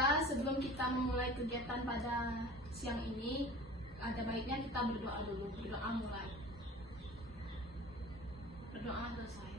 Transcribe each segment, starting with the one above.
juga sebelum kita memulai kegiatan pada siang ini, ada baiknya kita berdoa dulu. Berdoa mulai. Berdoa selesai.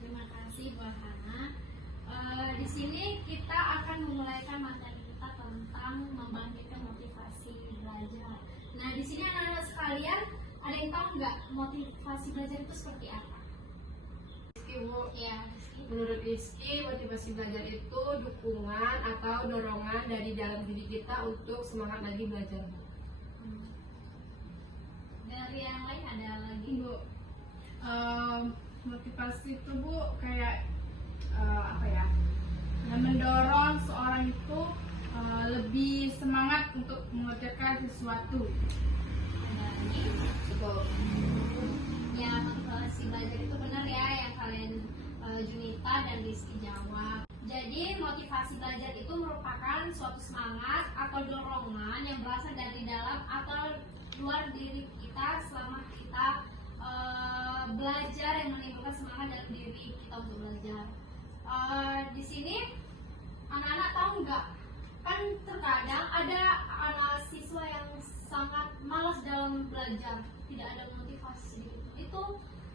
Terima kasih Bu Hana. Di sini kita akan memulaikan materi kita tentang membangkitkan motivasi belajar. Nah, di sini anak-anak sekalian, ada yang tahu nggak motivasi belajar itu seperti apa? Bu, Ya, menurut Rizky, motivasi belajar itu dukungan atau dorongan dari dalam diri kita untuk semangat lagi belajar. dari yang lain ada lagi? Bu, motivasi itu Bu kayak apa ya? Mendorong seorang itu lebih semangat untuk mengerjakan sesuatu. Ada lagi? Ya, motivasi belajar itu benar ya yang kalian Junita dan Rizky jawab. Jadi motivasi belajar itu merupakan suatu semangat atau dorongan yang berasal dari dalam atau luar diri kita selama kita belajar, yang menimbulkan semangat dalam diri kita untuk belajar. Di sini anak-anak tahu nggak? Kan terkadang ada anak siswa yang sangat malas dalam belajar, tidak ada motivasi sedikit. Itu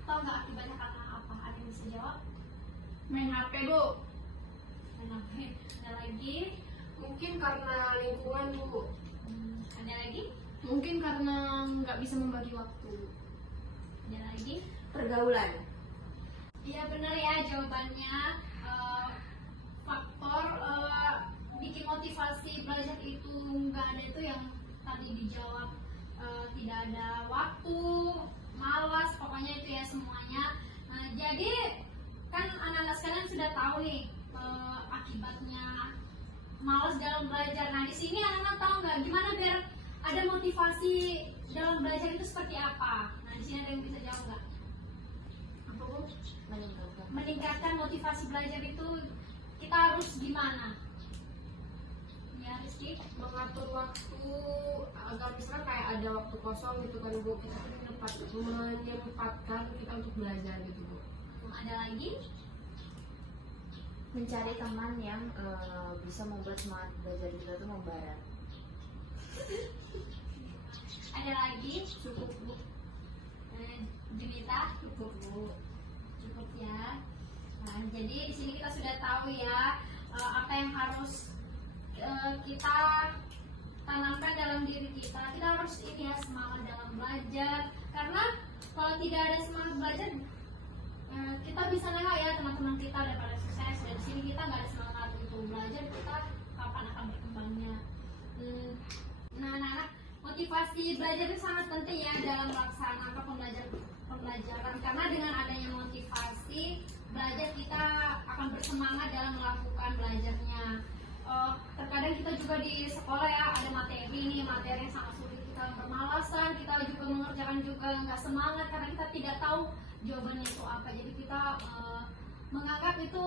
tahu nggak akibatnya karena apa? Ada yang bisa jawab? Main HP Bu. Ada lagi? Mungkin karena lingkungan, Bu. Ada lagi? Mungkin karena nggak bisa membagi waktu. Ada lagi? Pergaulan. Iya benar ya jawabannya. Faktor bikin motivasi belajar itu nggak ada itu yang tadi dijawab. Tidak ada waktu, malas, pokoknya itu ya semuanya. Nah, jadi kan anak-anak sekalian sudah tahu nih akibatnya malas dalam belajar. Nah, di sini anak-anak tahu nggak gimana biar ada motivasi dalam belajar itu seperti apa? Nah, di sini ada yang bisa jawab nggak? Apa Bu? Meningkatkan motivasi belajar itu kita harus gimana? Ya, Rizky? Mengatur waktu agar misalkan kayak ada waktu kosong gitu kan, Bu, kita menyempatkan kita untuk belajar gitu, Bu. Ada lagi? Mencari teman yang bisa membuat semangat belajar kita itu membara. Ada lagi? Cukup, Bu. Junita? Cukup, Bu. Cukup ya. Nah, jadi di sini kita sudah tahu ya apa yang harus kita tanamkan dalam diri kita. Kita harus ini ya, semangat dalam belajar. Karena kalau tidak ada semangat belajar, kita bisa nengok ya teman-teman kita daripada sukses. Dan di sini kita nggak ada semangat untuk belajar, kita kapan akan berkembangnya? Nah, anak-anak, motivasi belajar itu sangat penting ya dalam melaksanakan pembelajaran. Karena dengan adanya motivasi belajar, kita akan bersemangat dalam melakukan belajarnya. Terkadang kita juga di sekolah ya ada materi yang sangat sulit, kita bermalasan, kita juga mengerjakan juga nggak semangat karena kita tidak tahu jawabannya itu apa. Jadi kita menganggap itu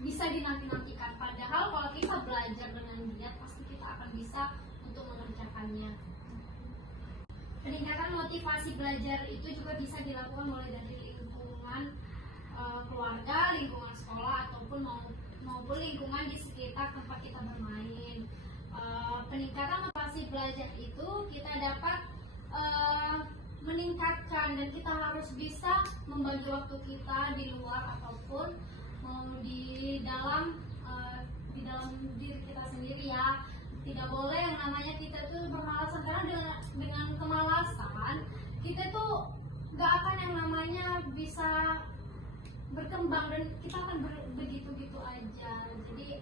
bisa dinanti-nantikan. Padahal kalau kita belajar dengan giat, pasti kita akan bisa untuk mengerjakannya. Peningkatan motivasi belajar itu juga bisa dilakukan mulai dari lingkungan keluarga, lingkungan sekolah, ataupun maupun lingkungan di sekitar tempat kita bermain. Peningkatan motivasi belajar itu kita dapat meningkatkan, dan kita harus bisa membagi waktu kita di luar ataupun di dalam diri kita sendiri ya. Tidak boleh yang namanya kita tuh bermalasan, karena dengan kemalasan kita tuh nggak akan yang namanya bisa berkembang, dan kita akan begitu-gitu aja. Jadi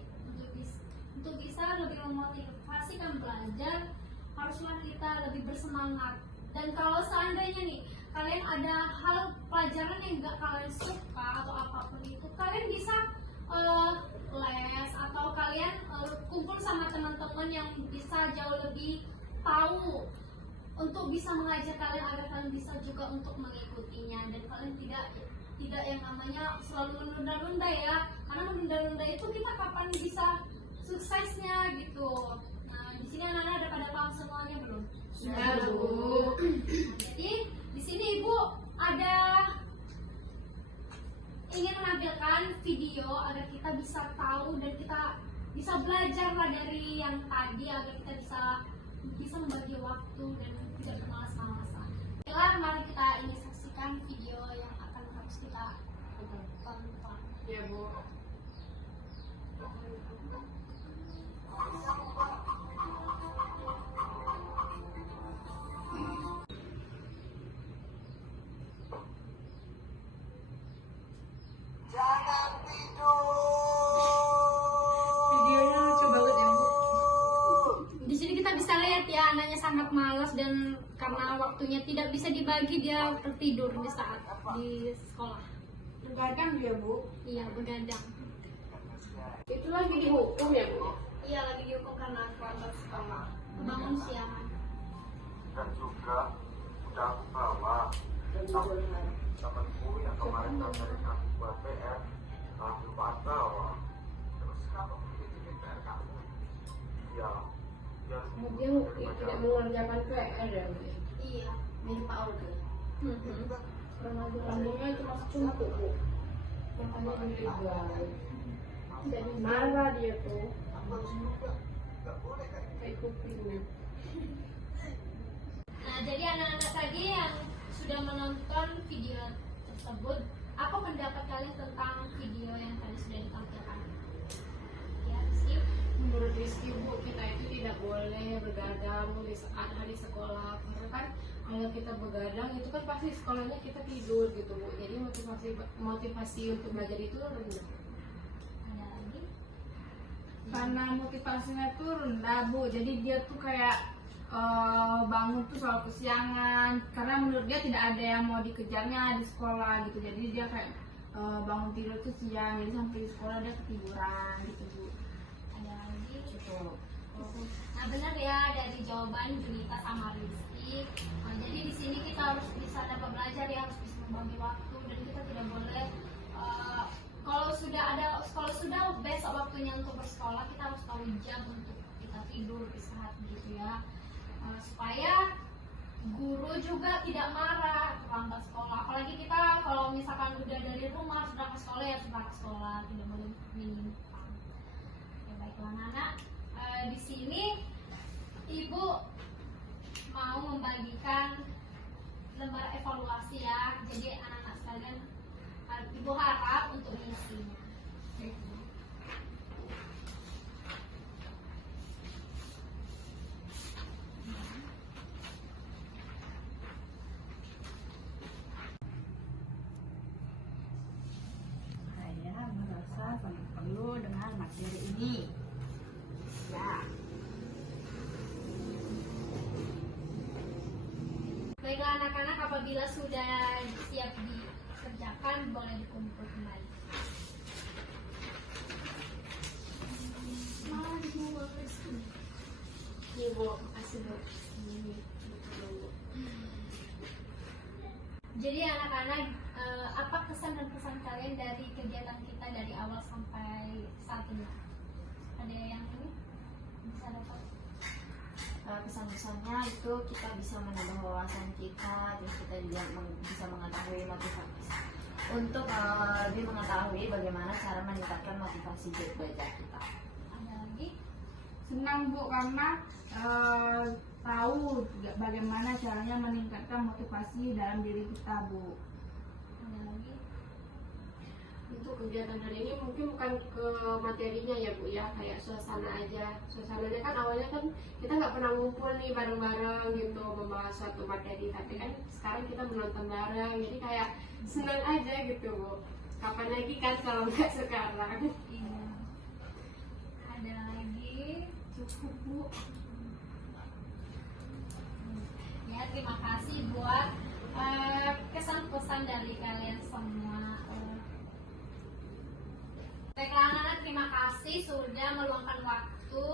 untuk bisa lebih memotivasikan belajar, haruslah kita lebih bersemangat. Dan kalau seandainya nih kalian ada hal pelajaran yang nggak kalian suka atau apapun itu, kalian bisa les atau kalian kumpul sama teman-teman yang bisa jauh lebih tahu untuk bisa mengajar kalian agar kalian bisa juga untuk mengikutinya, dan kalian tidak yang namanya selalu menunda-nunda ya, karena menunda-nunda itu kita kapan bisa suksesnya gitu. Nah, di sini anak-anak ada pada paham semuanya belum? Sudah, Bu. Jadi di sini Ibu ada ingin menampilkan video agar kita kita bisa tahu dan kita bisa belajar lah dari yang tadi agar kita bisa membagi waktu dan tidak bermalas-malasan. Baiklah, mari kita ini saksikan video yang akan harus kita tonton. Ya Bu. Videonya lucu banget ya Bu. Di sini kita bisa lihat ya anaknya sangat malas dan karena waktunya tidak bisa dibagi dia tertidur di saat di sekolah. Begadang dia Bu. Iya, begadang. Itu lagi dihukum ya Bu. Iya, lagi dihukum karena terlambat sekolah. Bangun siang. Dan juga udah bawa temanku yang kemarin daftarin aku buat PR langsung batal. Terus kamu bikin PR kamu? Iya. Ya, Dia tidak mengerjakan PR ya Bu. Iya. Minta order. Rambutnya cuma secumpuk Bu. Makanya individual. Jadi marah dia tuh. Kayak kupingnya. Nah, jadi anak-anak tadi yang sudah menonton video tersebut, apa pendapat kalian tentang video yang tadi sudah ditampilkan? Ya, Rizky. Menurut Rizky Bu, kita itu tidak boleh begadang di saat hari sekolah karena kan kalau kita begadang itu kan pasti sekolahnya kita tidur gitu Bu. Jadi motivasi untuk belajar itu rendah. Ada lagi? Karena motivasinya tuh rendah Bu, jadi dia tuh kayak bangun tuh selalu kesiangan karena menurut dia tidak ada yang mau dikejarnya di sekolah gitu, jadi dia kayak bangun tidur tuh siang, jadi sampai di sekolah dia ketiduran gitu Bu. Ada lagi? Cukup. Nah, benar ya dari jawaban Junita sama Rizky. Nah, jadi di sini kita harus bisa dapat belajar ya, harus bisa membagi waktu dan kita tidak boleh kalau sudah besok waktunya untuk bersekolah, kita harus tahu jam untuk kita tidur, istirahat gitu ya. Supaya guru juga tidak marah terlambat sekolah. Apalagi kita kalau misalkan udah dari rumah sudah ke sekolah ya sudah ke sekolah, tidak boleh menyimpang. Ya baiklah anak, di sini ibu mau membagikan lembar evaluasi ya. Jadi anak-anak sekalian, ibu harap untuk mengisinya. Saya merasa sangat perlu dengan materi ini. Ya. Baiklah anak-anak, apabila sudah siap dikerjakan, boleh dikumpul kembali. Ini Bu, kasih Bu. Ini. Jadi anak-anak, apa kesan dan pesan kalian dari kegiatan kita dari awal sampai saat ini? Ada yang ini bisa dapat? Kesan-kesannya itu kita bisa menambah wawasan kita, terus kita juga bisa mengetahui motivasi untuk lebih mengetahui bagaimana cara meningkatkan motivasi belajar kita. Ada lagi? Senang Bu karena tahu bagaimana caranya meningkatkan motivasi dalam diri kita Bu. Ada lagi? Untuk kegiatan hari ini mungkin bukan ke materinya ya Bu ya, kayak suasana aja. Suasananya kan awalnya kan kita nggak pernah ngumpul nih bareng-bareng gitu membahas suatu materi, tapi kan sekarang kita menonton bareng, jadi kayak senang aja gitu Bu. Kapan lagi kan kalau nggak sekarang? Iya. Ada lagi? Cukup Bu. Ya, terima kasih buat kesan pesan dari kalian semua. Baiklah anak-anak, terima kasih sudah meluangkan waktu.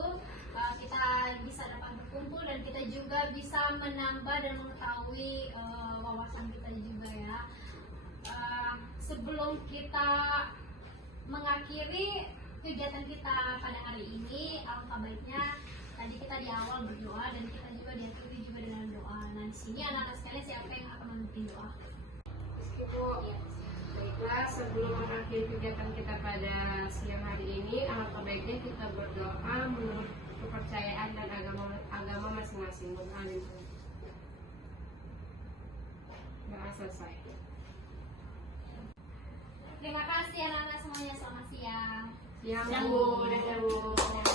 Kita bisa dapat berkumpul dan kita juga bisa menambah dan mengetahui wawasan kita juga ya. Sebelum kita mengakhiri kegiatan kita pada hari ini, alangkah baiknya tadi kita di awal berdoa dan kita juga diakhiri juga dengan doa. Nah, di sini anak-anak sekalian siapa yang akan memimpin doa? Rizky Bu. Baiklah, sebelum mengakhiri kegiatan kita pada siang hari ini, alangkah baiknya kita berdoa menurut kepercayaan dan agama masing-masing. Amin. Doa selesai. Terima kasih anak-anak semuanya, selamat siang. Siang Bu, dadah Bu.